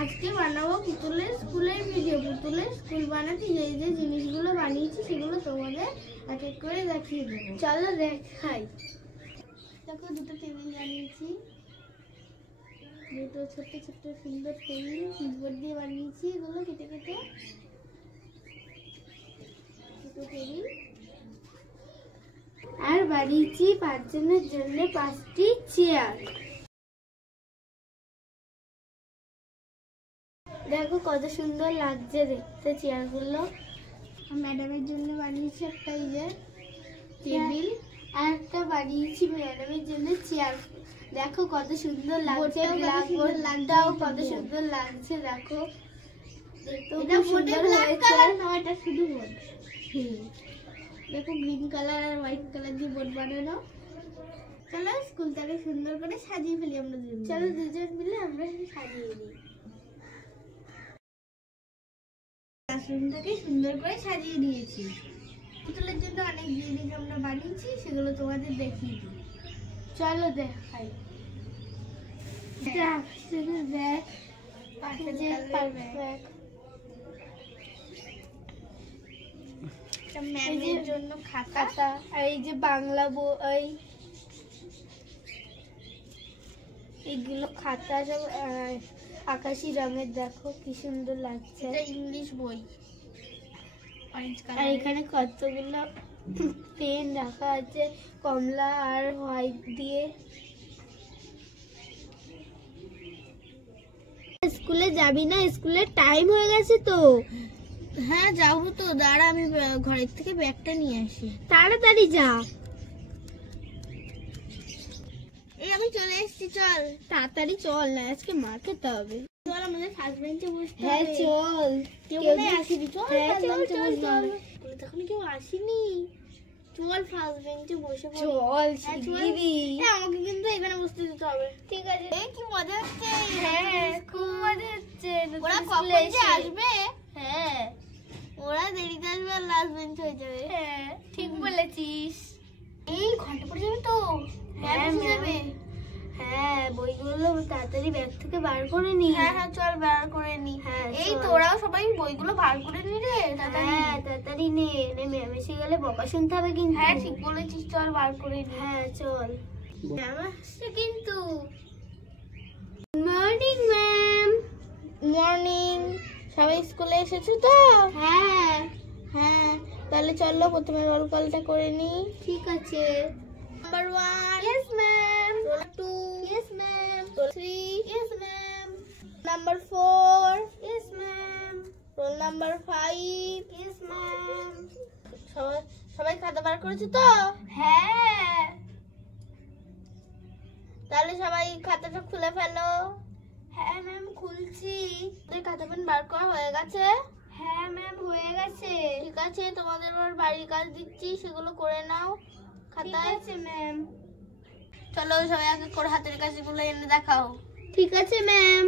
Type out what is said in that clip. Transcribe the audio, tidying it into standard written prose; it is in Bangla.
আজকে বানাবো পুতুলের স্কুলের ভিডিও। পুতুলের স্কুল বানাতে যে যে জিনিসগুলো বানিয়েছি সেগুলো তোমাদের এক এক করে দেখিয়ে দেবো। চলো দেখাই। দেখো দুটো টেবিল বানিয়েছি, দুটো ছোট্ট ছোট্ট সুন্দর টেবিল কিবোর্ড দিয়ে বানিয়েছি। এগুলো কেটে কেটে দুটো টেবিল আর বানিয়েছি 5 জনের জন্য 5টি চেয়ার। দেখো কত সুন্দর লাগছে দেখতে চেয়ারগুলো। ম্যাডামের জন্য বানিয়েছি একটা এই যে টেবিল, আর একটা বানিয়েছি ম্যাডামের জন্য চেয়ার। দেখো কত সুন্দর লাগছে, ব্ল্যাকবোর্ডটাও কত সুন্দর লাগছে। দেখো এটা সুন্দর হয়েছে। এটা শুধু বোর্ড। দেখো গ্রিন কালার আর হোয়াইট কালার দিয়ে বোর্ড বানানো। চলো স্কুলটাকে সুন্দর করে সাজিয়ে ফেলি আমরা দুজন। চলো দুজন মিলে আমরা সাজিয়ে দিই। ক্লাসরুমটাকে সুন্দর করে সাজিয়ে দিয়েছি। পুতুলের জন্য অনেক জিনিস আমরা বানিয়েছি, সেগুলো তোমাদের দেখিয়ে দিই। চলো দেখাই। ব্যাগ, ম্যামের জন্য খাতা, আর এই যে বাংলা বই, এইগুলো খাতা সব আকাশি রঙের। দেখো কি সুন্দর লাগছে। ইংলিশ বই। আর এখানে কতগুলো পেন রাখা আছে কমলা আর হোয়াইট দিয়ে। স্কুলে যাবি না? স্কুলের টাইম হয়ে গেছে তো। হ্যাঁ যাবো তো, দাঁড়া আমি ঘরের থেকে ব্যাগটা নিয়ে আসি। তাড়াতাড়ি যা। এই আমি চলে এসেছি, চল তাড়াতাড়ি চল, না আজকে মার খেতে হবে। চল আমাদের ফার্স্ট বেঞ্চে বসতে হবে। হ্যাঁ চল। কেউ আসেনি, চল ফার্স্ট বেঞ্চে বসবো। তখন কেউ আসেনি, চল ফার্স্ট বেঞ্চে বসে পড়ি। চল শিগগিরই। আমাকে কিন্তু এখানে বসতে দিতে হবে। ঠিক আছে। এই কি মজা হচ্ছে। হ্যাঁ খুব মজা হচ্ছে। ওরা কখন যে আসবে? হ্যাঁ ওরা দেরিতে আসবে আর লাস্ট বেঞ্চ হয়ে যাবে। হ্যাঁ ঠিক বলেছিস। এই ঘন্টা পড়ে যাবে তো। হ্যাঁ যাবে। হ্যাঁ বইগুলো তাড়াতাড়ি ব্যাগ থেকে বার করে নি। হ্যাঁ হ্যাঁ চল বার করে নি। হ্যাঁ এই তোরাও সবাই বইগুলো বার করে নি রে। হ্যাঁ তাড়াতাড়ি নে, ম্যাম এসে গেলে বকা শুনতে হবে কিন্তু। হ্যাঁ ঠিক বলেছিস, চল বার করে নি। হ্যাঁ চল। ম্যাম আসছে কিন্তু। Morning ma'am. মর্নিং। সবাই স্কুলে এসেছো তো? হ্যাঁ হ্যাঁ তাহলে চলো প্রথমে রোল কলটা করে নি। ঠিক আছে। Number 1. Yes, ma'am. Roll 2. Yes, ma'am. Roll 3. Yes, ma'am. Number 4. Yes, ma'am. Roll number 5. Yes, ma'am. সবাই খাতা বার করেছো তো? হ্যাঁ। তাহলে সবাই খাতাটা খুলে ফেলো। হ্যাঁ ম্যাম খুলছি। তোমাদের খাতা পেন বার করা হয়ে গেছে? হ্যাঁ ম্যাম হয়ে গেছে। ঠিক আছে, তোমাদের বাড়ির কাজ দিচ্ছি, সেগুলো করে নাও খাতায়। ঠিক আছে ম্যাম। চলো সবাই আগে করে হাতের কাজগুলো এনে দেখাও। ঠিক আছে ম্যাম।